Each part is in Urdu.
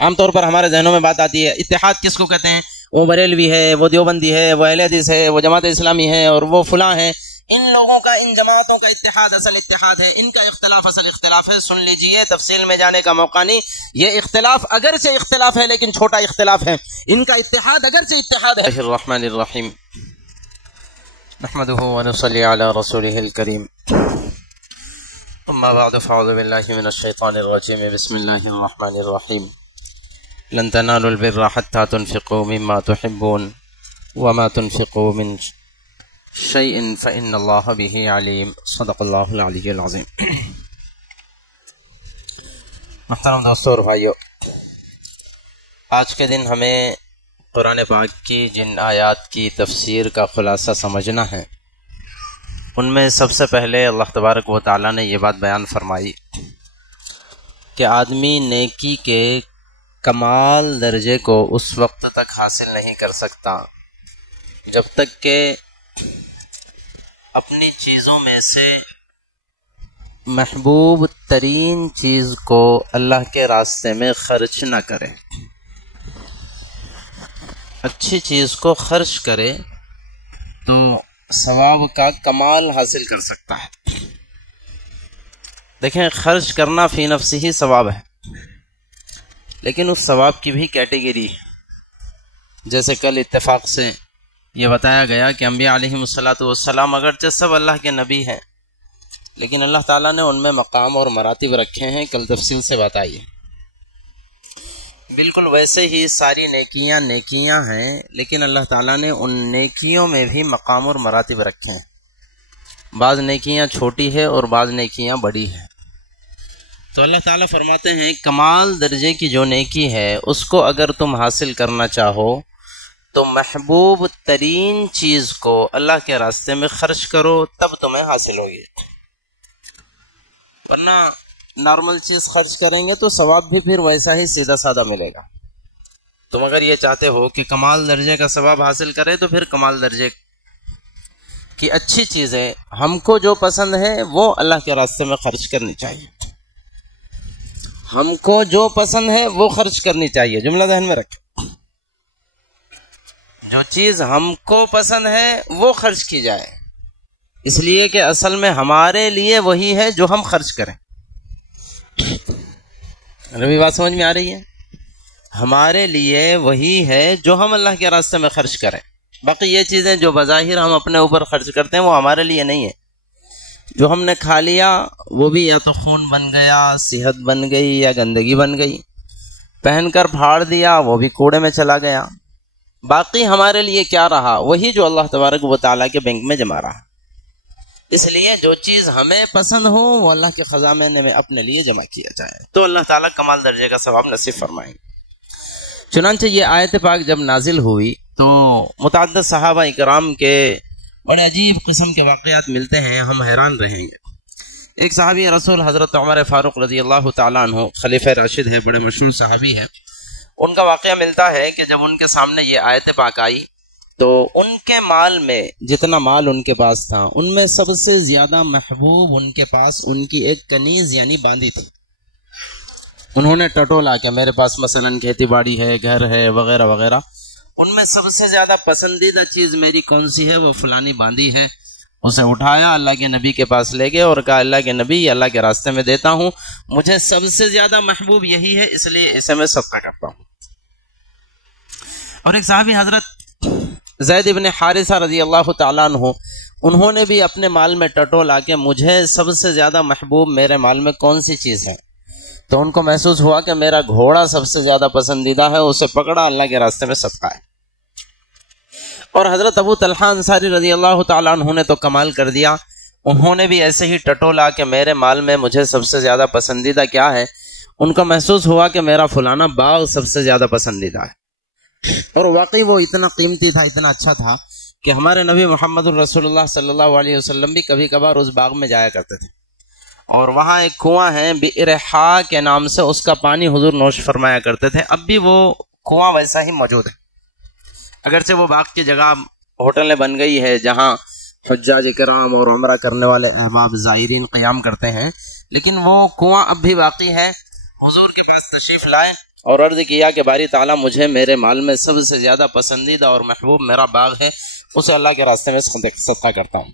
عام طور پر ہمارے ذہنوں میں بات آتی ہے اتحاد کس کو کہتے ہیں؟ وہ بریلوی ہے، وہ دیوبندی ہے، وہ اہل حدیث ہے، وہ جماعت اسلامی ہے اور وہ فلاں ہے. ان لوگوں کا، ان جماعتوں کا اتحاد اصل اتحاد ہے، ان کا اختلاف اصل اختلاف ہے. سن لیجئے، تفصیل میں جانے کا موقع نہیں. یہ اختلاف اگرچہ اختلاف ہے لیکن چھوٹا اختلاف ہے. ان کا اتحاد اگرچہ اتحاد ہے. الرحمن الرحیم نحمده ونصلي على رسوله الكريم. اما بعد فاعوذ بالله من الشيطان الرجيم. بسم الله الرحمن الرحيم. لن تنالوا البر حتى تنفقوا مما تحبون وما تنفقوا من شيء فإن الله به عليم. صدق الله العلي العظيم. محترم دوستو اور بھائیو، آج کے دن ہمیں قرآن پاک کی جن آیات کی تفسیر کا خلاصہ سمجھنا ہے، ان میں سب سے پہلے اللہ تبارک و تعالیٰ نے یہ بات بیان فرمائی کہ آدمی نیکی کے کمال درجے کو اس وقت تک حاصل نہیں کر سکتا جب تک کہ اپنی چیزوں میں سے محبوب ترین چیز کو اللہ کے راستے میں خرچ نہ کرے. اچھی چیز کو خرچ کرے تو ثواب کا کمال حاصل کر سکتا ہے. دیکھیں، خرچ کرنا فی نفسی ہی ثواب ہے، لیکن اس ثواب کی بھی کیٹیگری ہے. جیسے کل اتفاق سے یہ بتایا گیا کہ انبیاء علیہم السلام اگرچہ سب اللہ کے نبی ہیں لیکن اللہ تعالیٰ نے ان میں مقام اور مراتب رکھے ہیں. کل تفصیل سے بتائیے. بالکل ویسے ہی ساری نیکیاں ہیں، لیکن اللہ تعالیٰ نے ان نیکیوں میں بھی مقام اور مراتب رکھے ہیں. بعض نیکیاں چھوٹی ہے اور بعض نیکیاں بڑی ہیں. تو اللہ تعالیٰ فرماتے ہیں کمال درجے کی جو نیکی ہے اس کو اگر تم حاصل کرنا چاہو تو محبوب ترین چیز کو اللہ کے راستے میں خرچ کرو، تب تمہیں حاصل ہوگی. ورنہ نارمل چیز خرچ کریں گے تو ثواب بھی پھر ویسا ہی سیدھا سادہ ملے گا. تم اگر یہ چاہتے ہو کہ کمال درجے کا ثواب حاصل کرے تو پھر کمال درجے کی اچھی چیزیں ہم کو جو پسند ہے وہ اللہ کے راستے میں خرچ کرنی چاہیے. ہم کو جو پسند ہے وہ خرچ کرنی چاہیے. جملہ ذہن میں رکھیں، جو چیز ہم کو پسند ہے وہ خرچ کی جائے، اس لیے کہ اصل میں ہمارے لیے وہی ہے جو ہم خرچ کریں. ربی بات سمجھ میں آ رہی ہے؟ ہمارے لیے وہی ہے جو ہم اللہ کے راستے میں خرچ کریں. باقی یہ چیزیں جو بظاہر ہم اپنے اوپر خرچ کرتے ہیں وہ ہمارے لیے نہیں ہے. جو ہم نے کھا لیا وہ بھی یا تو خون بن گیا، صحت بن گئی یا گندگی بن گئی. پہن کر پھاڑ دیا وہ بھی کوڑے میں چلا گیا. باقی ہمارے لیے کیا رہا؟ وہی جو اللہ تبارک و تعالیٰ کے بینک میں جمع رہا. اس لیے جو چیز ہمیں پسند ہو وہ اللہ کے خزانے میں اپنے لیے جمع کیا جائے تو اللہ تعالیٰ کمال درجے کا ثواب نصیب فرمائیں. چنانچہ یہ آیت پاک جب نازل ہوئی تو متعدد صحابہ اکرام کے بڑے عجیب قسم کے واقعات ملتے ہیں، ہم حیران رہیں گے. ایک صحابی رسول حضرت عمر فاروق رضی اللہ تعالیٰ عنہ، خلیفہ راشد ہے، بڑے مشہور صحابی ہے. ان کا واقعہ ملتا ہے کہ جب ان کے سامنے یہ آیت پاک آئی تو ان کے مال میں، جتنا مال ان کے پاس تھا، ان میں سب سے زیادہ محبوب ان کے پاس ان کی ایک کنیز یعنی باندی تھی. انہوں نے ٹٹولا کہ میرے پاس مثلا کھیتی باڑی ہے، گھر ہے، وغیرہ وغیرہ. ان میں سب سے زیادہ پسندیدہ چیز میری کون سی ہے؟ وہ فلانی باندی ہے. اسے اٹھایا، اللہ کے نبی کے پاس لے گئے اور کہا اللہ کے نبی اللہ کے راستے میں دیتا ہوں، مجھے سب سے زیادہ محبوب یہی ہے، اس لیے اسے میں صدقہ کرتا ہوں. اور ایک صحابی حضرت زید ابن حارثہ رضی اللہ تعالیٰ عنہ، انہوں نے بھی اپنے مال میں ٹٹولا کہ مجھے سب سے زیادہ محبوب میرے مال میں کون سی چیز ہے. تو ان کو محسوس ہوا کہ میرا گھوڑا سب سے زیادہ پسندیدہ ہے، اسے پکڑا، اللہ کے راستے میں صدقہ ہے. اور حضرت ابو طلحہ انصاری رضی اللہ تعالیٰ عنہ نے تو کمال کر دیا، انہوں نے بھی ایسے ہی ٹٹولا کہ میرے مال میں مجھے سب سے زیادہ پسندیدہ کیا ہے. ان کو محسوس ہوا کہ میرا فلانا باغ سب سے زیادہ پسندیدہ ہے. اور واقعی وہ اتنا قیمتی تھا، اتنا اچھا تھا کہ ہمارے نبی محمد الرسول اللہ صلی اللہ علیہ وسلم بھی کبھی کبھار اس باغ میں جایا کرتے تھے. اور وہاں ایک کنواں ہے بئر حا کے نام سے، اس کا پانی حضور نوش فرمایا کرتے تھے. اب بھی وہ کنواں ویسا ہی موجود ہے، اگرچہ وہ باغ کی جگہ ہوٹلیں بن گئی ہے جہاں حجاج کرام اور عمرہ کرنے والے احباب زائرین قیام کرتے ہیں، لیکن وہ کنواں اب بھی باقی ہے. حضور کے پاس تشریف لائے اور عرض کیا کہ باری تعالیٰ مجھے میرے مال میں سب سے زیادہ پسندیدہ اور محبوب میرا باغ ہے، اسے اللہ کے راستے میں صدقہ کرتا ہوں۔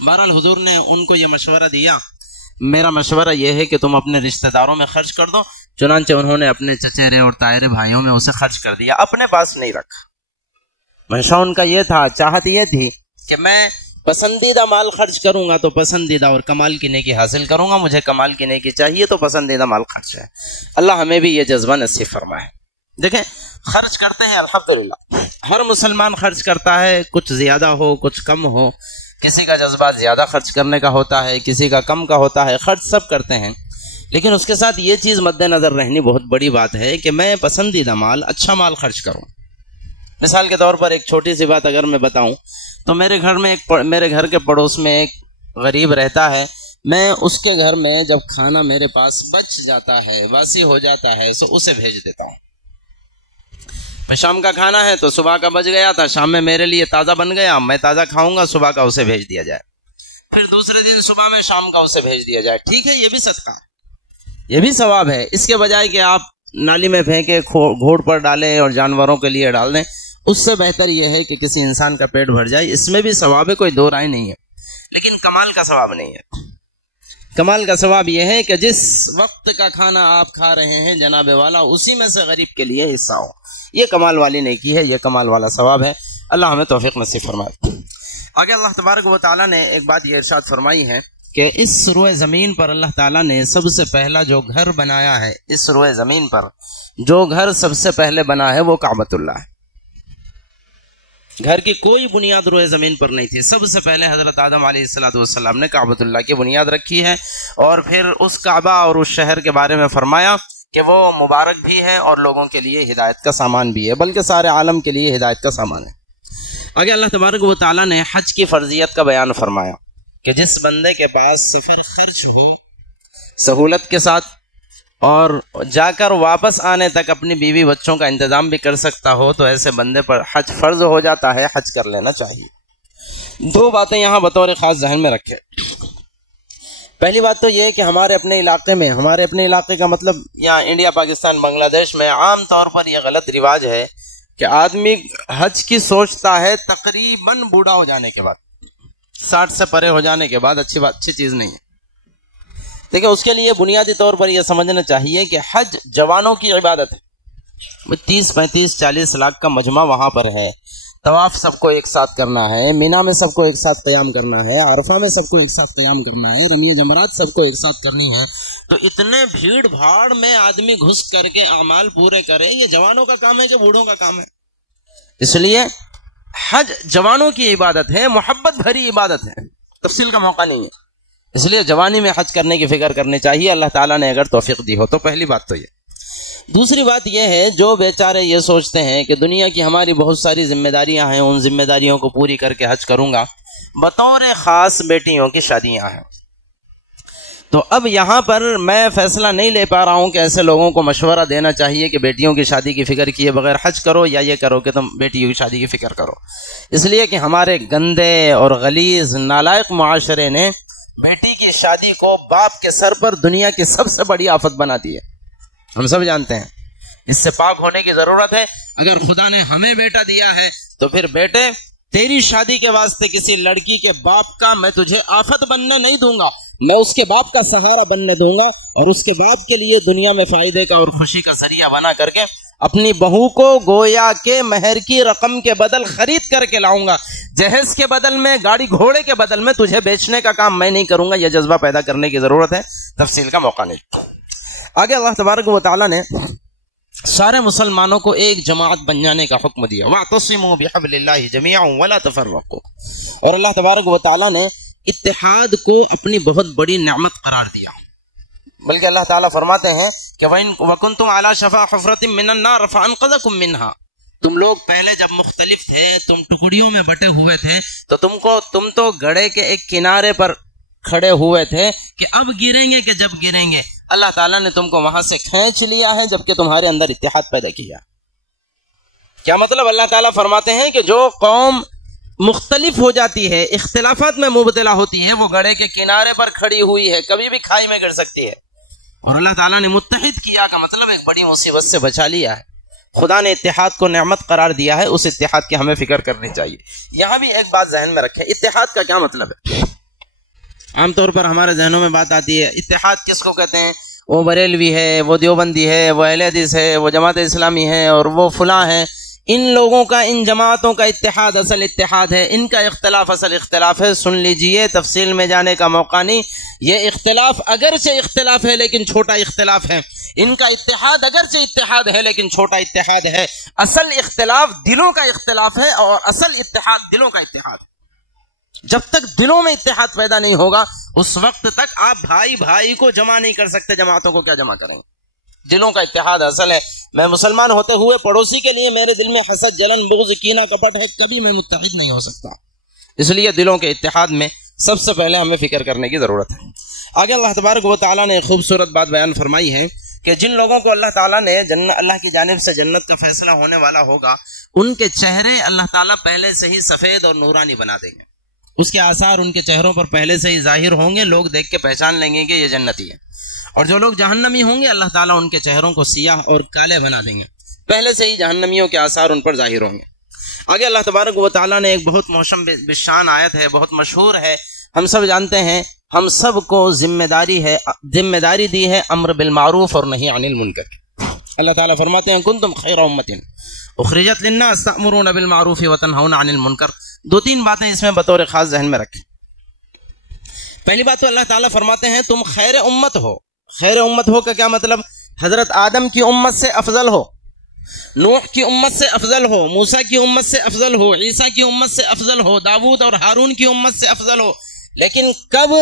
بہرحال حضور نے ان کو یہ مشورہ دیا، میرا مشورہ یہ ہے کہ تم اپنے رشتہ داروں میں خرچ کر دو۔ چنانچہ انہوں نے اپنے چچیرے اور تائرے بھائیوں میں اسے خرچ کر دیا، اپنے پاس نہیں رکھا۔ منشا ان کا یہ تھا، چاہت یہ تھی کہ میں پسندیدہ مال خرچ کروں گا تو پسندیدہ اور کمال کی نیکی حاصل کروں گا، مجھے کمال کی نیکی چاہیے تو پسندیدہ مال خرچ ہے۔ اللہ ہمیں بھی یہ جذبہ نصیب فرمائے۔ دیکھیں خرچ کرتے ہیں الحمدللہ، ہر مسلمان خرچ کرتا ہے، کچھ زیادہ ہو کچھ کم ہو، کسی کا جذبہ زیادہ خرچ کرنے کا ہوتا ہے، کسی کا کم کا ہوتا ہے، خرچ سب کرتے ہیں، لیکن اس کے ساتھ یہ چیز مد نظر رہنی بہت بڑی بات ہے کہ میں پسندیدہ مال، اچھا مال خرچ کروں۔ مثال کے طور پر ایک چھوٹی سی بات اگر میں بتاؤں تو میرے گھر کے پڑوس میں ایک غریب رہتا ہے، میں اس کے گھر میں جب کھانا میرے پاس بچ جاتا ہے، واسی ہو جاتا ہے، تو اسے بھیج دیتا ہوں۔ شام کا کھانا ہے تو صبح کا بچ گیا تھا، شام میں میرے لیے تازہ بن گیا، میں تازہ کھاؤں گا، صبح کا اسے بھیج دیا جائے، پھر دوسرے دن صبح میں شام کا اسے بھیج دیا جائے۔ ٹھیک ہے، یہ بھی صدقہ، یہ بھی ثواب ہے، اس کے بجائے کہ آپ نالی میں پھینکے، گھوڑ پر ڈالیں اور جانوروں کے لیے ڈال دیں، اس سے بہتر یہ ہے کہ کسی انسان کا پیٹ بھر جائے، اس میں بھی ثواب ہے، کوئی دو رائے نہیں ہے، لیکن کمال کا ثواب نہیں ہے۔ کمال کا ثواب یہ ہے کہ جس وقت کا کھانا آپ کھا رہے ہیں جناب والا، اسی میں سے غریب کے لیے حصہ ہو، یہ کمال والی نیکی ہے، یہ کمال والا ثواب ہے۔ اللہ ہمیں توفیق نصیب فرمائے۔ آگے اللہ تبارک و تعالیٰ نے ایک بات یہ ارشاد فرمائی ہے کہ اس روئے زمین پر اللہ تعالیٰ نے سب سے پہلا جو گھر بنایا ہے، اس روئے زمین پر جو گھر سب سے پہلے بنا ہے وہ کعبۃ اللہ ہے۔ گھر کی کوئی بنیاد روئے زمین پر نہیں تھی، سب سے پہلے حضرت آدم علیہ السلام نے کعبۃ اللہ کی بنیاد رکھی ہے، اور پھر اس کعبہ اور اس شہر کے بارے میں فرمایا کہ وہ مبارک بھی ہے اور لوگوں کے لیے ہدایت کا سامان بھی ہے، بلکہ سارے عالم کے لیے ہدایت کا سامان ہے۔ آگے اللہ تبارک و تعالیٰ نے حج کی فرضیت کا بیان فرمایا کہ جس بندے کے پاس سفر خرچ ہو سہولت کے ساتھ اور جا کر واپس آنے تک اپنی بیوی بچوں کا انتظام بھی کر سکتا ہو، تو ایسے بندے پر حج فرض ہو جاتا ہے، حج کر لینا چاہیے۔ دو باتیں یہاں بطور خاص ذہن میں رکھیں۔ پہلی بات تو یہ ہے کہ ہمارے اپنے علاقے کا مطلب یہاں انڈیا، پاکستان، بنگلہ دیش میں عام طور پر یہ غلط رواج ہے کہ آدمی حج کی سوچتا ہے تقریباً بوڑھا ہو جانے کے بعد، 60 سے پرے ہو جانے کے بعد۔ اچھی چیز نہیں ہے۔ دیکھیں اس کے لیے بنیادی طور پر یہ سمجھنا چاہیے کہ حج جوانوں کی عبادت ہے، 30 35 40 لاکھ کا مجمع وہاں پر ہے، طواف سب کو ایک ساتھ کرنا ہے، مینا میں سب کو ایک ساتھ قیام کرنا ہے، عرفہ میں سب کو ایک ساتھ قیام کرنا ہے، رمی جمرات سب کو ایک ساتھ کرنی ہے، تو اتنے بھیڑ بھاڑ میں آدمی گھس کر کے اعمال پورے کرے، یہ جوانوں کا کام ہے کہ بوڑھوں کا کام ہے؟ اس لیے حج جوانوں کی عبادت ہے، محبت بھری عبادت ہے، تفصیل کا موقع نہیں ہے، اس لیے جوانی میں حج کرنے کی فکر کرنی چاہیے، اللہ تعالیٰ نے اگر توفیق دی ہو تو۔ پہلی بات تو یہ۔ دوسری بات یہ ہے جو بیچارے یہ سوچتے ہیں کہ دنیا کی ہماری بہت ساری ذمہ داریاں ہیں، ان ذمہ داریوں کو پوری کر کے حج کروں گا، بطور خاص بیٹیوں کی شادیاں ہیں، تو اب یہاں پر میں فیصلہ نہیں لے پا رہا ہوں کہ ایسے لوگوں کو مشورہ دینا چاہیے کہ بیٹیوں کی شادی کی فکر کیے بغیر حج کرو، یا یہ کرو کہ تم بیٹیوں کی شادی کی فکر کرو، اس لیے کہ ہمارے گندے اور غلیظ نالائق معاشرے نے بیٹی کی شادی کو باپ کے سر پر دنیا کی سب سے بڑی آفت بنا دی ہے، ہم سب جانتے ہیں۔ اس سے پاک ہونے کی ضرورت ہے۔ اگر خدا نے ہمیں بیٹا دیا ہے تو پھر بیٹے تیری شادی کے واسطے کسی لڑکی کے باپ کا میں تجھے آفت بننے نہیں دوں گا، میں اس کے باپ کا سہارا بننے دوں گا، اور اس کے باپ کے لیے دنیا میں فائدے کا اور خوشی کا ذریعہ بنا کر کے اپنی بہو کو گویا کے مہر کی رقم کے بدل خرید کر کے لاؤں گا، جہیز کے بدل میں، گاڑی گھوڑے کے بدل میں تجھے بیچنے کا کام میں نہیں کروں گا۔ یہ جذبہ پیدا کرنے کی ضرورت ہے، تفصیل کا موقع نہیں۔ آگے اللہ تبارک و تعالیٰ نے سارے مسلمانوں کو ایک جماعت بن جانے کا حکم دیا، وَاعْتَصِمُوا بِحَبْلِ اللَّهِ جَمِيعًا وَلَا تَفَرَّقُوا، اور اللہ تبارک و تعالیٰ نے اتحاد کو اپنی بہت بڑی نعمت قرار دیا، بلکہ اللہ تعالیٰ فرماتے ہیں کہ وَكُنْتُمْ عَلَى شَفَا حُفْرَةٍ مِّنَ النَّارِ فَأَنْقَذَكُم مِّنْهَا، تم لوگ پہلے جب مختلف تھے، تم ٹکڑیوں میں بٹے ہوئے تھے، تو تم تو گڑھے کے ایک کنارے پر کھڑے ہوئے تھے کہ اب گریں گے، کہ جب گریں گے اللہ تعالیٰ نے تم کو وہاں سے کھینچ لیا ہے، جبکہ تمہارے اندر اتحاد پیدا کیا۔ کیا مطلب؟ اللہ تعالیٰ فرماتے ہیں کہ جو قوم مختلف ہو جاتی ہے، اختلافات میں مبتلا ہوتی ہے، وہ گڑھے کے کنارے پر کھڑی ہوئی ہے، کبھی بھی کھائی میں گر سکتی ہے، اور اللہ تعالیٰ نے متحد کیا کا مطلب ایک بڑی مصیبت سے بچا لیا ہے. خدا نے اتحاد کو نعمت قرار دیا ہے، اس اتحاد کی ہمیں فکر کرنی چاہیے. یہاں بھی ایک بات ذہن میں رکھیں، اتحاد کا کیا مطلب ہے؟ عام طور پر ہمارے ذہنوں میں بات آتی ہے اتحاد کس کو کہتے ہیں؟ وہ بریلوی ہے، وہ دیوبندی ہے، وہ اہل حدیث ہے، وہ جماعت اسلامی ہے، اور وہ فلاں ہے. ان لوگوں کا، ان جماعتوں کا اتحاد اصل اتحاد ہے، ان کا اختلاف اصل اختلاف ہے. سن لیجئے، تفصیل میں جانے کا موقع نہیں. یہ اختلاف اگرچہ اختلاف ہے لیکن چھوٹا اختلاف ہے. ان کا اتحاد اگرچہ اتحاد ہے لیکن چھوٹا اتحاد ہے. اصل اختلاف دلوں کا اختلاف ہے، اور اصل اتحاد دلوں کا اتحاد ہے. جب تک دلوں میں اتحاد پیدا نہیں ہوگا اس وقت تک آپ بھائی بھائی کو جمع نہیں کر سکتے. جماعتوں کو کیا جمع کریں گے؟ دلوں کا اتحاد اصل ہے. میں مسلمان ہوتے ہوئے پڑوسی کے لیے میرے دل میں حسد، جلن، بغض، کینہ، کپٹ ہے، کبھی میں متحد نہیں ہو سکتا. اس لیے دلوں کے اتحاد میں سب سے پہلے ہمیں فکر کرنے کی ضرورت ہے. آگے اللہ تبارک و تعالیٰ نے ایک خوبصورت بات بیان فرمائی ہے کہ جن لوگوں کو اللہ تعالیٰ نے اللہ کی جانب سے جنت کا فیصلہ ہونے والا ہوگا، ان کے چہرے اللہ تعالیٰ پہلے سے ہی سفید اور نورانی بنا دیں گے. اس کے آثار ان کے چہروں پر پہلے سے ہی ظاہر ہوں گے، لوگ دیکھ کے پہچان لیں گے کہ یہ جنتی ہے. اور جو لوگ جہنمی ہوں گے اللہ تعالیٰ ان کے چہروں کو سیاہ اور کالے بنا دیں گے، پہلے سے ہی جہنمیوں کے آثار ان پر ظاہر ہوں گے. آگے اللہ تبارک و تعالیٰ نے ایک بہت موسم بشان آیت ہے، بہت مشہور ہے، ہم سب جانتے ہیں. ہم سب کو ذمہ داری دی ہے امر بالمعروف اور نہی عن المنکر. اللہ تعالیٰ فرماتے ہیں کنتم خیر امۃ اخرجت للناس تأمرون بالمعروف وتنہون عن المنکر. دو تین باتیں اس میں بطور خاص ذہن میں رکھیں. پہلی بات تو اللہ تعالیٰ فرماتے ہیں تم خیر امت ہو. خیر امت ہو کا کیا مطلب؟ حضرت آدم کی امت سے افضل ہو، نوح کی امت سے افضل ہو، موسیٰ کی امت سے افضل ہو، عیسیٰ کی امت سے افضل ہو، داؤد اور ہارون کی امت سے افضل ہو. لیکن کب؟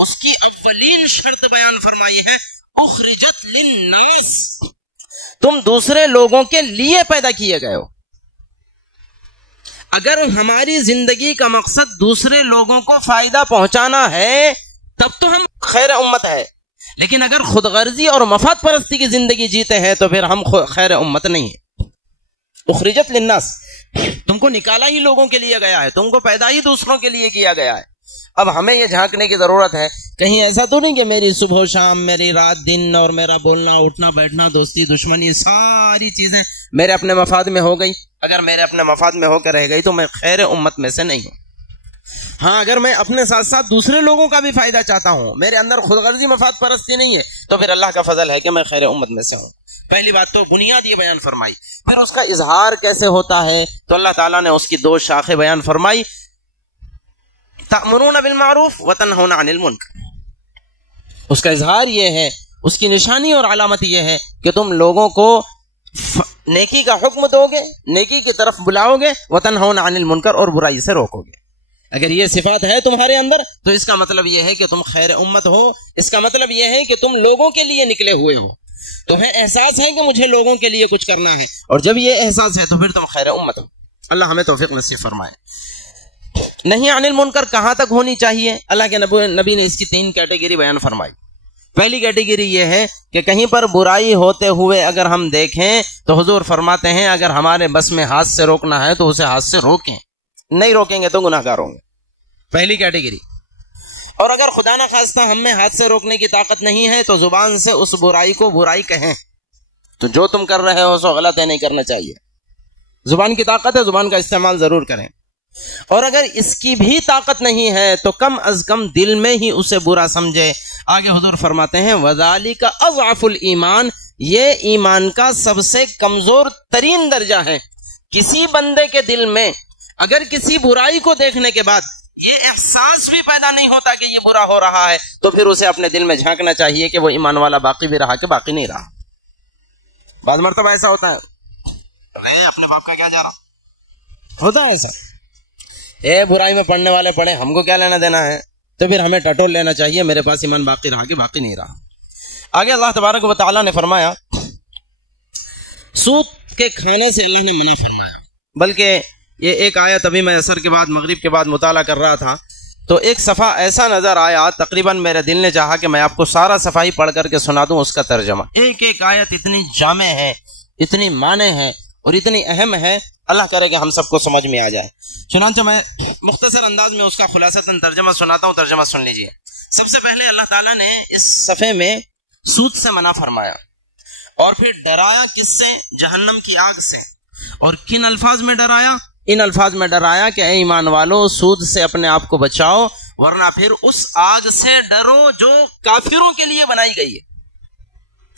اس کی اولین شرط بیان فرمائی ہے اخرجت للناس، تم دوسرے لوگوں کے لیے پیدا کیے گئے ہو. اگر ہماری زندگی کا مقصد دوسرے لوگوں کو فائدہ پہنچانا ہے تب تو ہم خیر امت ہے. لیکن اگر خود غرضی اور مفاد پرستی کی زندگی جیتے ہیں تو پھر ہم خیر امت نہیں ہیں. اخرجت للناس، تم کو نکالا ہی لوگوں کے لیے گیا ہے، تم کو پیدا ہی دوسروں کے لیے کیا گیا ہے. اب ہمیں یہ جھانکنے کی ضرورت ہے کہیں ایسا تو نہیں کہ میری صبح و شام، میری رات دن، اور میرا بولنا اٹھنا بیٹھنا، دوستی دشمنی، ساری چیزیں میرے اپنے مفاد میں ہو گئی. اگر میرے اپنے مفاد میں ہو کر رہ گئی تو میں خیر امت میں سے نہیں ہوں. ہاں اگر میں اپنے ساتھ ساتھ دوسرے لوگوں کا بھی فائدہ چاہتا ہوں، میرے اندر خود غرضی مفاد پرستی نہیں ہے، تو پھر اللہ کا فضل ہے کہ میں خیر امت میں سے ہوں. پہلی بات تو بنیاد یہ بیان فرمائی. پھر اس کا اظہار کیسے ہوتا ہے تو اللہ تعالیٰ نے اس کی دو شاخیں بیان فرمائی، تأمرون بالمعروف وتنہون عن المنکر. اس کا اظہار یہ ہے، اس کی نشانی اور علامت یہ ہے کہ تم لوگوں کو نیکی کا حکم دو گے، نیکی کی طرف بلاؤ گے، وتنہون عن المنکر، اور برائی سے روکو گے. اگر یہ صفات ہے تمہارے اندر تو اس کا مطلب یہ ہے کہ تم خیر امت ہو. اس کا مطلب یہ ہے کہ تم لوگوں کے لیے نکلے ہوئے ہو. تمہیں احساس ہے کہ مجھے لوگوں کے لیے کچھ کرنا ہے، اور جب یہ احساس ہے تو پھر تم خیر امت ہو. اللہ ہمیں توفیق نصیب فرمائے. نہیں عن المنکر کہاں تک ہونی چاہیے؟ اللہ کے نبی نے اس کی 3 کیٹیگری بیان فرمائی. پہلی کیٹیگری یہ ہے کہ کہیں پر برائی ہوتے ہوئے اگر ہم دیکھیں تو حضور فرماتے ہیں اگر ہمارے بس میں ہاتھ سے روکنا ہے تو اسے ہاتھ سے روکیں، نہیں روکیں گے تو گناہ گار ہوں گے. پہلی کیٹیگری. اور اگر خدا نہ خواستہ ہم میں ہاتھ سے روکنے کی طاقت نہیں ہے تو زبان سے اس برائی کو برائی کہیں. تو جو تم کر رہے ہو سو غلط ہے، نہیں کرنا چاہیے. زبان کی طاقت ہے، زبان کا استعمال ضرور کریں. اور اگر اس کی بھی طاقت نہیں ہے تو کم از کم دل میں ہی اسے برا سمجھے. آگے حضور فرماتے ہیں وَذَلِكَ أَضْعَفُ الْإِيمَانِ، یہ ایمان کا سب سے کمزور ترین درجہ ہے. کسی بندے کے دل میں اگر کسی برائی کو دیکھنے کے بعد یہ احساس بھی پیدا نہیں ہوتا کہ یہ برا ہو رہا ہے تو پھر اسے اپنے دل میں جھانکنا چاہیے کہ وہ ایمان والا باقی بھی رہا کہ باقی نہیں رہا. بعض مرتبہ ایسا ہوتا ہے اپنے باپ کا کیا جا رہا ہوتا ہے ایسا، برائی میں پڑھنے والے پڑھے، ہم کو کیا لینا دینا ہے، تو پھر ہمیں ٹٹول لینا چاہیے میرے پاس ایمان باقی رہا کہ باقی نہیں رہا. آگے اللہ تبارک و تعالیٰ نے فرمایا سود کے کھانے سے اللہ نے منع فرمایا. بلکہ یہ ایک آیت ابھی میں عصر کے بعد مغرب کے بعد مطالعہ کر رہا تھا تو ایک صفحہ ایسا نظر آیا، تقریباً میرے دل نے چاہا کہ میں آپ کو سارا صفحہ ہی پڑھ کر کے سنا دوں اس کا ترجمہ. ایک ایک آیت اتنی جامع ہے، اتنی معنی ہے اور اتنی اہم ہے، اللہ کرے کہ ہم سب کو سمجھ میں آ جائے. چنانچہ میں مختصر انداز میں اس کا خلاصتاً ترجمہ سناتا ہوں، ترجمہ سن لیجئے. سب سے پہلے اللہ تعالیٰ نے اس صفحے میں سود سے منع فرمایا، اور پھر ڈرایا کس سے؟ جہنم کی آگ سے۔ اور کن الفاظ میں ڈرایا؟ ان الفاظ میں ڈرایا کہ اے ایمان والو سود سے اپنے آپ کو بچاؤ، ورنہ پھر اس آگ سے ڈرو جو کافروں کے لیے بنائی گئی ہے۔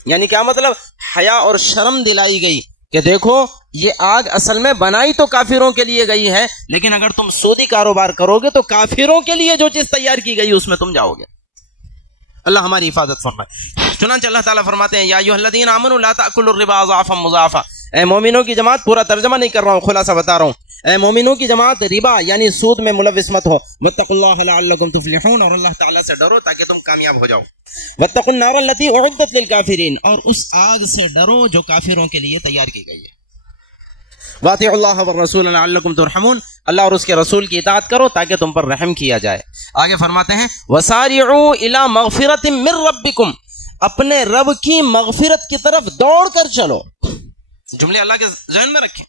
یعنی کیا مطلب؟ حیا اور شرم دلائی گئی کہ دیکھو یہ آگ اصل میں بنائی تو کافروں کے لیے گئی ہے، لیکن اگر تم سودی کاروبار کرو گے تو کافروں کے لیے جو چیز تیار کی گئی اس میں تم جاؤ گے۔ اللہ ہماری حفاظت فرمائے۔ چنانچہ اللہ تعالیٰ فرماتے ہیں یا ایھا الذین آمنوا لا تأکلوا الربا ضعفا مضاعفا، اے مومنوں کی جماعت، پورا ترجمہ نہیں کر رہا ہوں، خلاصہ بتا رہا ہوں، اے مومنوں کی جماعت ربا یعنی سود میں ملوث مت ہو، واتقوا اللہ لعلکم تفلحون، اور اللہ تعالیٰ سے ڈرو تاکہ تم کامیاب ہو جاؤ، واتقوا النار التی اعدت للکافرین، اور اس آگ سے ڈرو جو کافروں کے لیے تیار کی گئی ہے، واطیعوا اللہ والرسول لعلکم ترحمون، اللہ اور اس کے رسول کی اطاعت کرو تاکہ تم پر رحم کیا جائے۔ آگے فرماتے ہیں وسارعوا الی مغفرۃ من ربکم، اپنے رب کی مغفرت کی طرف دوڑ کر چلو، جملے اللہ کے ذہن میں رکھیں،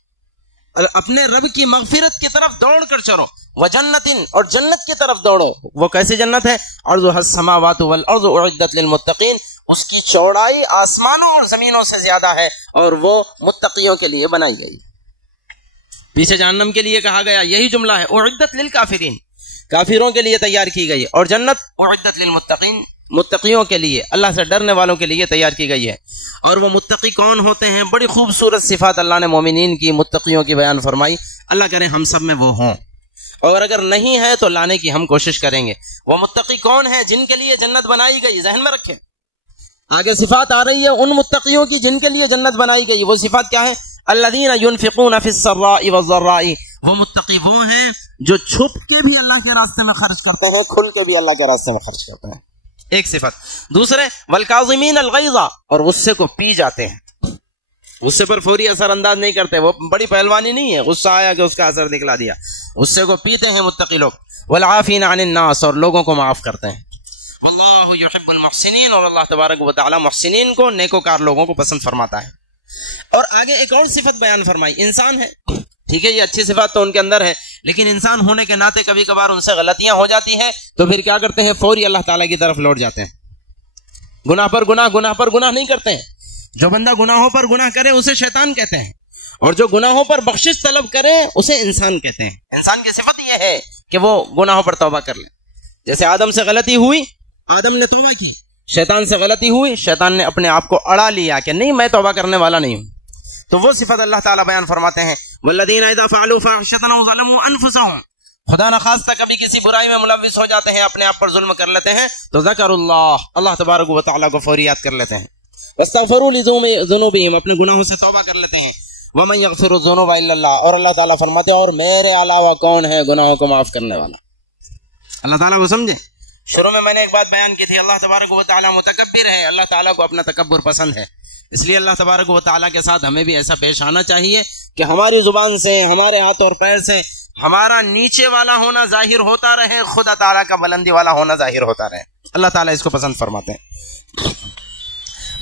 اپنے رب کی مغفرت کی طرف دوڑ کر چلو، وجنت، اور جنت کی طرف دوڑو۔ وہ کیسی جنت ہے؟ عرضها السماوات والارض اعدت للمتقین، اس کی چوڑائی آسمانوں اور زمینوں سے زیادہ ہے اور وہ متقیوں کے لیے بنائی گئی۔ پیچھے جہنم کے لیے کہا گیا یہی جملہ ہے، اعدت للکافرین، کافروں کے لیے تیار کی گئی، اور جنت اعدت للمتقین، متقیوں کے لیے، اللہ سے ڈرنے والوں کے لیے تیار کی گئی ہے۔ اور وہ متقی کون ہوتے ہیں؟ بڑی خوبصورت صفات اللہ نے مومنین کی، متقیوں کی بیان فرمائی، اللہ کرے ہم سب میں وہ ہوں، اور اگر نہیں ہے تو لانے کی ہم کوشش کریں گے۔ وہ متقی کون ہیں؟ جن کے لیے جنت بنائی گئی، ذہن میں رکھیں، آگے صفات آ رہی ہے ان متقیوں کی جن کے لیے جنت بنائی گئی۔ وہ صفات کیا ہے؟ الذین ينفقون فی السراء والضراء، وہ متقی وہ ہیں جو چھپ کے بھی اللہ کے راستے میں خرچ کرتے ہیں، کھل کے بھی اللہ کے راستے میں خرچ کرتے ہیں، ایک صفت۔ دوسرے والکاظمین الغیظ، اور غصے کو پی جاتے ہیں، غصے پر فوری اثر انداز نہیں کرتے، وہ بڑی پہلوانی نہیں ہے، غصہ آیا کہ اس کا اثر دکھلا دیا، غصے کو پیتے ہیں متقی لوگ۔ والعافین عن الناس، اور لوگوں کو معاف کرتے ہیں۔ واللہ یحب المحسنین، اور اللہ تبارک و تعالی محسنین کو، نیکوکار لوگوں کو پسند فرماتا ہے۔ اور آگے ایک اور صفت بیان فرمائی، انسان ہے، ٹھیک ہے یہ اچھی صفات تو ان کے اندر ہے، لیکن انسان ہونے کے ناطے کبھی کبھار ان سے غلطیاں ہو جاتی ہیں، تو پھر کیا کرتے ہیں؟ فوری اللہ تعالیٰ کی طرف لوٹ جاتے ہیں، گناہ پر گناہ، گناہ پر گناہ نہیں کرتے ہیں۔ جو بندہ گناہوں پر گناہ کرے اسے شیطان کہتے ہیں، اور جو گناہوں پر بخشش طلب کرے اسے انسان کہتے ہیں۔ انسان کی صفت یہ ہے کہ وہ گناہوں پر توبہ کر لے، جیسے آدم سے غلطی ہوئی، آدم نے توبہ کی، شیطان سے غلطی ہوئی، شیطان نے اپنے آپ کو اڑا لیا کہ نہیں میں توبہ کرنے والا نہیں ہوں، تو وہ صفت اللہ تعالیٰ بیان فرماتے ہیں والذین اذا فعلوا فاحشۃ او ظلموا انفسهم، خدا نخواستہ کبھی کسی برائی میں ملوث ہو جاتے ہیں، اپنے آپ پر ظلم کر لیتے ہیں، تو ذکر اللہ تبارک و تعالیٰ کو فوری یاد کر لیتے ہیں، واستغفروا لذنوبہم، اپنے گناہوں سے توبہ کر لیتے ہیں، ومن یغفر الذنوب الا اللہ، اور اللہ تعالیٰ فرماتے ہیں اور میرے علاوہ کون ہے گناہوں کو معاف کرنے والا۔ اللہ تعالیٰ کو سمجھے، شروع میں نے ایک بات بیان کی تھی، اللہ تبارک و تعالیٰ متکبر ہے، اللہ تعالیٰ کو اپنا تکبر پسند ہے، اس لیے اللہ تبارک و تعالیٰ کے ساتھ ہمیں بھی ایسا پیش آنا چاہیے کہ ہماری زبان سے، ہمارے ہاتھ اور پیر سے ہمارا نیچے والا ہونا ظاہر ہوتا رہے، خدا تعالیٰ کا بلندی والا ہونا ظاہر ہوتا رہے، اللہ تعالیٰ اس کو پسند فرماتے ہیں۔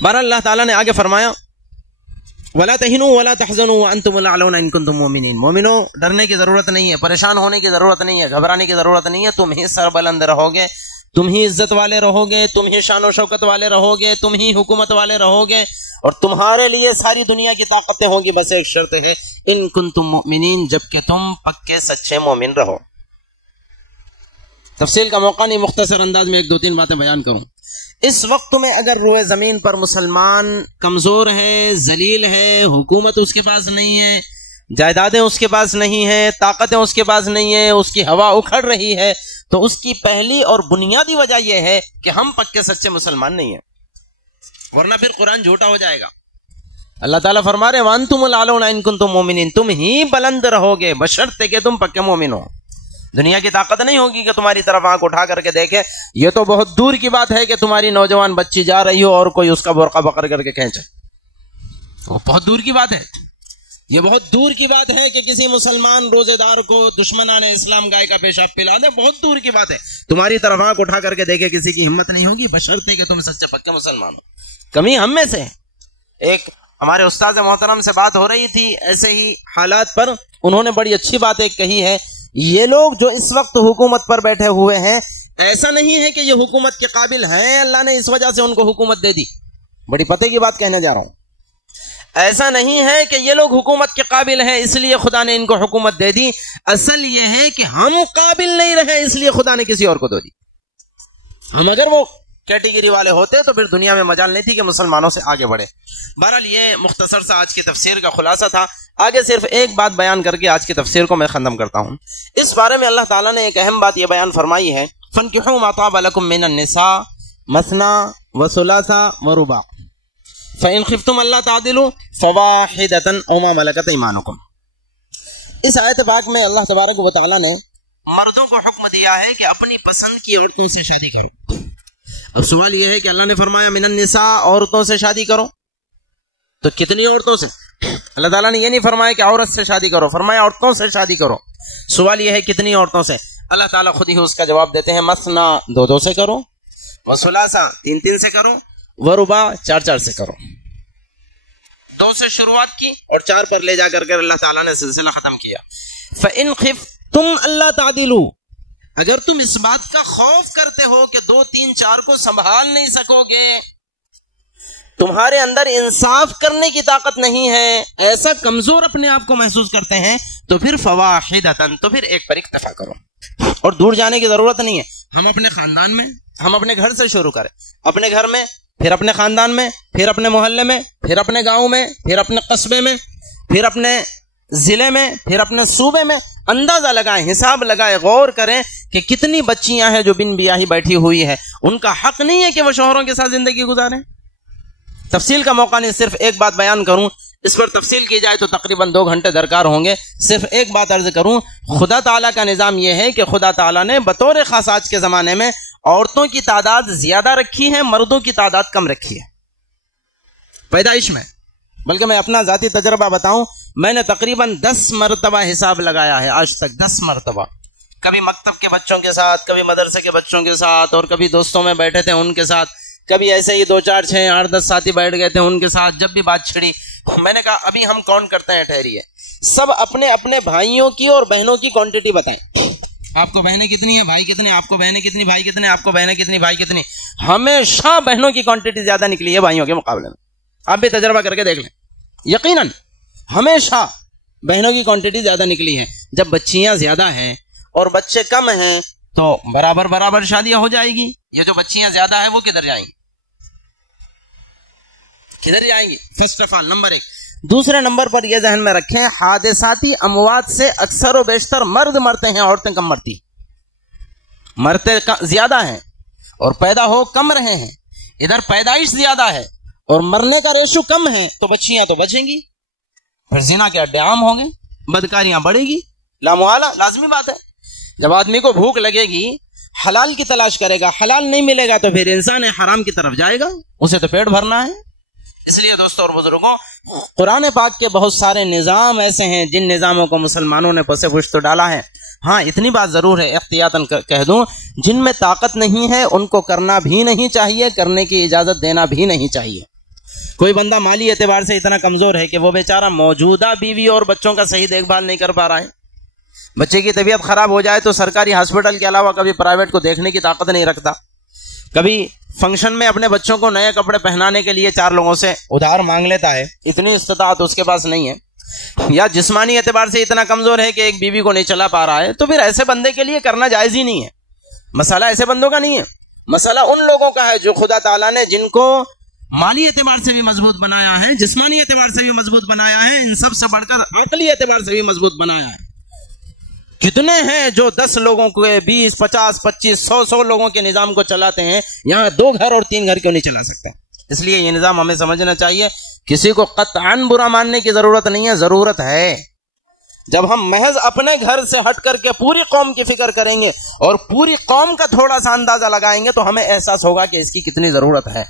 بہرحال اللہ تعالیٰ نے آگے فرمایا وَلَا تَهِنُوا وَلَا تَحْزَنُوا وَأَنْتُمُ الْأَعْلَوْنَ إِن كُنتُم مُؤْمِنِينَ، مومنوں ڈرنے کی ضرورت نہیں ہے، پریشان ہونے کی ضرورت نہیں ہے، گھبرانے کی ضرورت نہیں ہے، تم ہی سربلند رہو گے، تم ہی عزت والے رہو گے، تم ہی شان و شوکت والے رہو گے، تم ہی حکومت والے رہو گے، اور تمہارے لیے ساری دنیا کی طاقتیں ہوں گی، بس ایک شرط ہے ان کنتم مؤمنین، جبکہ تم پکے سچے مومن رہو۔ تفصیل کا موقع نہیں، مختصر انداز میں ایک دو تین باتیں بیان کروں۔ اس وقت میں اگر روئے زمین پر مسلمان کمزور ہے، ذلیل ہے، حکومت اس کے پاس نہیں ہے، جائیدادیں اس کے پاس نہیں ہیں، طاقتیں اس کے پاس نہیں ہیں، اس کی ہوا اکھڑ رہی ہے، تو اس کی پہلی اور بنیادی وجہ یہ ہے کہ ہم پکے سچے مسلمان نہیں ہیں، ورنہ پھر قرآن جھوٹا ہو جائے گا۔ اللہ تعالیٰ فرما رہے وَأَنْتُمُ الْأَعْلَوْنَ إِن كُنتُم مُؤْمِنِينَ، تم ہی بلند رہو گے بشرطے کہ تم پکے مومن ہو۔ دنیا کی طاقت نہیں ہوگی کہ تمہاری طرف آنکھ اٹھا کر کے دیکھے، یہ تو بہت دور کی بات ہے کہ تمہاری نوجوان بچی جا رہی ہو اور کوئی اس کا برقع پکڑ کر کے کھینچے، وہ بہت دور کی بات ہے۔ یہ بہت دور کی بات ہے کہ کسی مسلمان روزے دار کو دشمنان اسلام گائے کا پیشاب پلا دے، بہت دور کی بات ہے۔ تمہاری طرف آنکھ اٹھا کر کے دیکھے کسی کی ہمت نہیں ہوگی بشرطے کہ تم سچے پکے مسلمان ہو۔ کمی ہم میں سے۔ ایک ہمارے استاد محترم سے بات ہو رہی تھی ایسے ہی حالات پر، انہوں نے بڑی اچھی بات ایک کہی ہے، یہ لوگ جو اس وقت حکومت پر بیٹھے ہوئے ہیں، ایسا نہیں ہے کہ یہ حکومت کے قابل ہیں، اللہ نے اس وجہ سے ان کو حکومت دے دی، بڑی پتے کی بات کہنے جا رہا ہوں. ایسا نہیں ہے کہ یہ لوگ حکومت کے قابل ہیں اس لیے خدا نے ان کو حکومت دے دی. اصل یہ ہے کہ ہم قابل نہیں رہے اس لیے خدا نے کسی اور کو دے دی. ہم اگر وہ کیٹیگری والے ہوتے تو پھر دنیا میں مجال نہیں تھی کہ مسلمانوں سے آگے بڑھے. بہرحال یہ مختصر سا آج کی تفسیر کا خلاصہ تھا. آگے صرف ایک بات بیان کر کے آج کی تفسیر کو میں ختم کرتا ہوں. اس بارے میں اللہ تعالیٰ نے ایک اہم بات یہ بیان فرمائی ہے, فَانْكِحُوا مَا طَابَ لَكُم مِّنَ النِّسَاءِ مَثْنَىٰ وَثُلَاثَ وَرُبَاعَ فَإِنْ خِفْتُمْ أَلَّا تَعْدِلُوا فَوَاحِدَةً أَوْ مَا مَلَكَتْ أَيْمَانُكُمْ. اس آیت پاک میں اللہ تبارک و تعالیٰ نے مردوں کو حکم دیا ہے کہ اپنی پسند کی عورتوں سے شادی کرو. اب سوال یہ ہے کہ اللہ نے فرمایا من النساء, عورتوں سے شادی کرو, تو کتنی عورتوں سے؟ اللہ تعالیٰ نے یہ نہیں فرمایا کہ عورت سے شادی کرو, فرمایا عورتوں سے شادی کرو. سوال یہ ہے کتنی عورتوں سے؟ اللہ تعالیٰ خود ہی اس کا جواب دیتے ہیں, مثنا 2 سے کرو, وثلاثا 3 سے کرو, ورباع 4 سے کرو. 2 سے شروعات کی اور 4 پر لے جا کر اللہ تعالیٰ نے سلسلہ ختم کیا. فَإِنْ خِفْتُمْ أَلَّا تَعْدِلُوا, اگر تم اس بات کا خوف کرتے ہو کہ 2 3 4 کو سنبھال نہیں سکو گے, تمہارے اندر انصاف کرنے کی طاقت نہیں ہے, ایسا کمزور اپنے آپ کو محسوس کرتے ہیں, تو پھر فواحدتاً, تو پھر ایک پر اکتفا کرو. اور دور جانے کی ضرورت نہیں ہے. ہم اپنے خاندان میں, ہم اپنے گھر سے شروع کریں, اپنے گھر میں, پھر اپنے خاندان میں, پھر اپنے محلے میں, پھر اپنے گاؤں میں, پھر اپنے قصبے میں, پھر اپنے ضلع میں, پھر اپنے صوبے میں. اندازہ لگائیں, حساب لگائیں, غور کریں کہ کتنی بچیاں ہیں جو بن بیاہی بیٹھی ہوئی ہیں. ان کا حق نہیں ہے کہ وہ شوہروں کے ساتھ زندگی گزاریں. تفصیل کا موقع نہیں, صرف ایک بات بیان کروں, اس پر تفصیل کی جائے تو تقریباً 2 گھنٹے درکار ہوں گے. صرف ایک بات عرض کروں, خدا تعالیٰ کا نظام یہ ہے کہ خدا تعالیٰ نے بطور خاص آج کے زمانے میں عورتوں کی تعداد زیادہ رکھی ہے, مردوں کی تعداد کم رکھی ہے پیدائش میں. بلکہ میں اپنا ذاتی تجربہ بتاؤں, میں نے تقریباً 10 مرتبہ حساب لگایا ہے آج تک, 10 مرتبہ. کبھی مکتب کے بچوں کے ساتھ, کبھی مدرسے کے بچوں کے ساتھ, اور کبھی دوستوں میں بیٹھے تھے ان کے ساتھ, کبھی ایسے ہی 2 4 6 8 10 ساتھی بیٹھ گئے تھے ان کے ساتھ. جب بھی بات چھڑی میں نے کہا ابھی ہم کون کرتے ہیں, ٹھہریے, سب اپنے اپنے بھائیوں کی اور بہنوں کی کوانٹٹی بتائیں. آپ کو بہنیں کتنی ہیں, بھائی کتنے, آپ کو بہنیں کتنی, بھائی کتنے, آپ کو بہنیں کتنی, بھائی کتنی. ہمیشہ بہنوں کی کوانٹٹی زیادہ نکلی ہے بھائیوں کے مقابلے میں. آپ بھی تجربہ کر کے دیکھ لیں, یقیناً ہمیشہ بہنوں کی کوانٹٹی زیادہ نکلی ہے. جب بچیاں زیادہ ہیں اور بچے کم ہیں تو برابر شادیاں ہو جائے گی. یہ جو بچیاں زیادہ ہیں وہ کدھر جائیں گی, کدھر جائیں گی؟ First of all, number 1. دوسرے نمبر پر یہ ذہن میں رکھیں, حادثاتی اموات سے اکثر و بیشتر مرد مرتے ہیں, عورتیں کم مرتی. مرتے زیادہ ہیں اور پیدا ہو کم رہے ہیں. ادھر پیدائش زیادہ ہے اور مرنے کا ریشو کم ہے, تو بچیاں تو بچیں گی, پھر زنا کے اڈے عام ہوں گے, بدکاریاں بڑھے گی, لامحالہ لازمی بات ہے. جب آدمی کو بھوک لگے گی حلال کی تلاش کرے گا, حلال نہیں ملے گا تو پھر انسان حرام کی طرف جائے گا, اسے تو پیٹ بھرنا ہے. اس لیے دوستوں اور بزرگوں, قرآن پاک کے بہت سارے نظام ایسے ہیں جن نظاموں کو مسلمانوں نے پس پشت ڈالا ہے. ہاں اتنی بات ضرور ہے, احتیاطاً کہہ دوں, جن میں طاقت نہیں ہے ان کو کرنا بھی نہیں چاہیے, کرنے کی اجازت دینا بھی نہیں چاہیے. کوئی بندہ مالی اعتبار سے اتنا کمزور ہے کہ وہ بیچارہ موجودہ بیوی اور بچوں کا صحیح دیکھ بھال نہیں کر پا رہا ہے, بچے کی طبیعت خراب ہو جائے تو سرکاری ہاسپٹل کے علاوہ کبھی پرائیویٹ کو دیکھنے کی طاقت نہیں رکھتا, کبھی فنکشن میں اپنے بچوں کو نئے کپڑے پہنانے کے لیے 4 لوگوں سے ادھار مانگ لیتا ہے, اتنی استطاعت اس کے پاس نہیں ہے, یا جسمانی اعتبار سے اتنا کمزور ہے کہ ایک بیوی کو نہیں چلا پا رہا ہے, تو پھر ایسے بندے کے لیے کرنا جائز ہی نہیں ہے. مسئلہ ایسے بندوں کا نہیں ہے, مسئلہ ان لوگوں کا ہے جو خدا تعالیٰ نے جن کو مالی اعتبار سے بھی مضبوط بنایا ہے, جسمانی اعتبار سے بھی مضبوط بنایا ہے, ان سب سے بڑھ کر عقلی اعتبار سے بھی مضبوط بنایا ہے. کتنے ہیں جو 10 لوگوں کو 20 50 25 100 لوگوں کے نظام کو چلاتے ہیں, یہاں 2 گھر اور 3 گھر کیوں نہیں چلا سکتا. اس لیے یہ نظام ہمیں سمجھنا چاہیے, کسی کو قطعاً برا ماننے کی ضرورت نہیں ہے, ضرورت ہے جب ہم محض اپنے گھر سے ہٹ کر کے پوری قوم کی فکر کریں گے اور پوری قوم کا تھوڑا سا اندازہ لگائیں گے تو ہمیں احساس ہوگا کہ اس کی کتنی ضرورت ہے.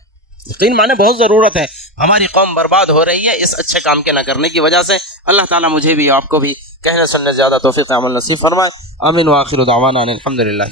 یقین مانے بہت ضرورت ہے. ہماری قوم برباد ہو رہی ہے اس اچھے کام کے نہ کرنے کی وجہ سے. اللہ تعالیٰ مجھے بھی آپ کو بھی کہنے سننے زیادہ توفیق عمل نصیب فرمائے. آمین. وآخر دعوانا الحمدللہ.